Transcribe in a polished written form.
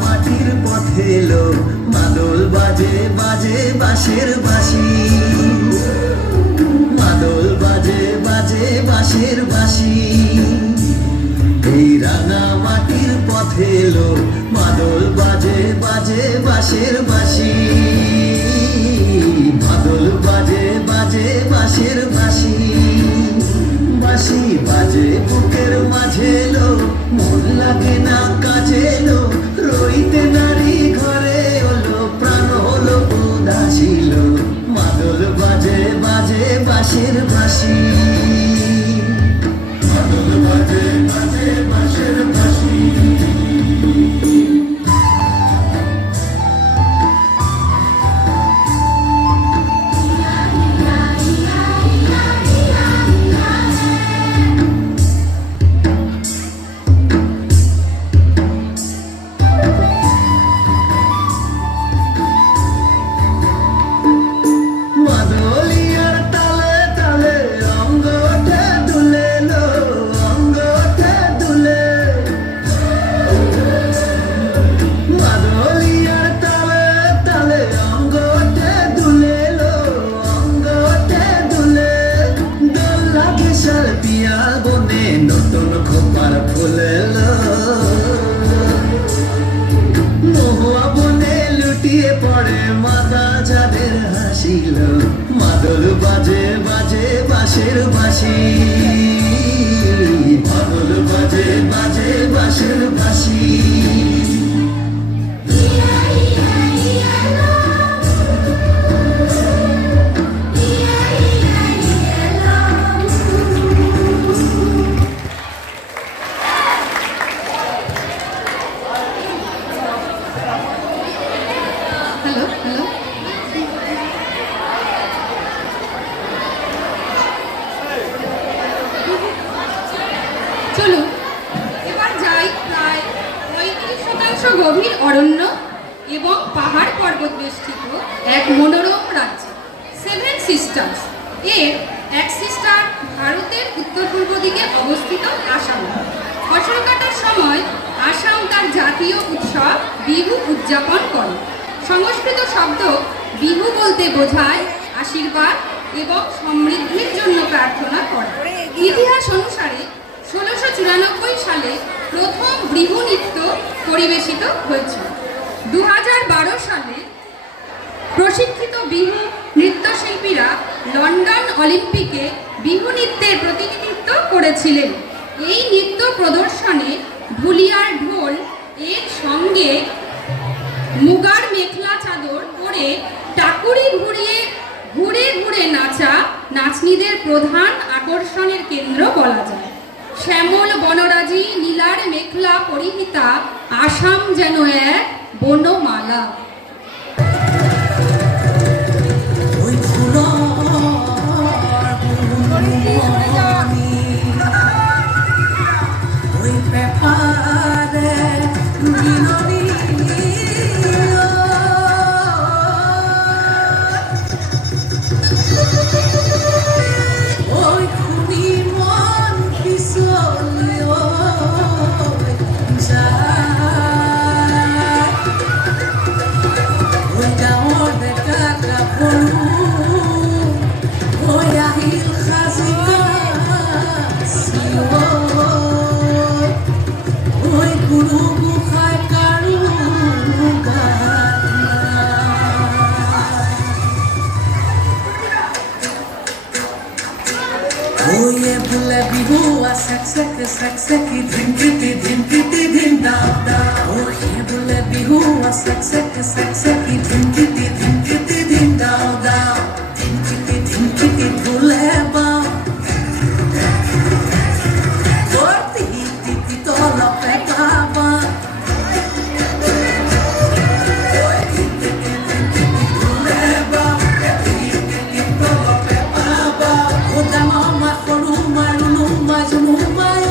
মাটির পথে এলো মাদল বাজে বাজে বাঁশের বাঁশি মাদল বাজে বাজে বাঁশের বাঁশি এই রাঙা মাটির পথে এলো মাদল বাজে বাজে বাঁশের বাঁশি মাদল বাজে বাজে বাঁশের বাঁশি বাঁশি বাজে বুকের মাঝে এলো মন লাগে না কাজে এলো রইতে নারী ঘরে হলো প্রাণ হলো উদাসীল মাদল বাজে বাজে বাঁশের বাঁশি মাদল বাজে বাজে বাঁশের বাঁশি নতুন খোপার ফুলেল মহুয়া বনে লুটিয়ে পড়ে মাথা যাদের হাসিল মাদল বাজে বাজে বাঁশের বাঁশি মাদল বাজে বাজে বাঁশের বাঁশি চলুন এবার যাই প্রায় ৩৫% গভীর অরণ্য এবং পাহাড় পর্বত বেষ্টিত এক মনোরম রাজ্য সেভেন সিস্টার্স এর এক সিস্টার ভারতের উত্তর পূর্ব দিকে অবস্থিত আসাম ফসল কাটার সময় আসাম তার জাতীয় উৎসব বিহু উদযাপন করে সংস্কৃত শব্দ বিহু বলতে বোঝায় আশীর্বাদ এবং সমৃদ্ধির জন্য প্রার্থনা করা ইতিহাস অনুসারে ১৬৯৪ সালে প্রথম বিহু নৃত্য পরিবেশিত হয়েছিল ২০১২ সালে প্রশিক্ষিত বিহু নৃত্যশিল্পীরা লন্ডন অলিম্পিকে বিহু নৃত্যের প্রতিনিধিত্ব করেছিলেন এই নৃত্য প্রদর্শনে ঢুলিয়ার ঢোল এর সঙ্গে মুগার মেখলা চাদর পরে টাকুরি ঘুরিয়ে ঘুরে ঘুরে নাচা নাচনীদের প্রধান আকর্ষণের কেন্দ্র বলা যায় শ্যামল বনরাজি নীলার মেখলা পরিহিতা আসাম যেন এক Banamala Mama, Mama, Mama, Mama,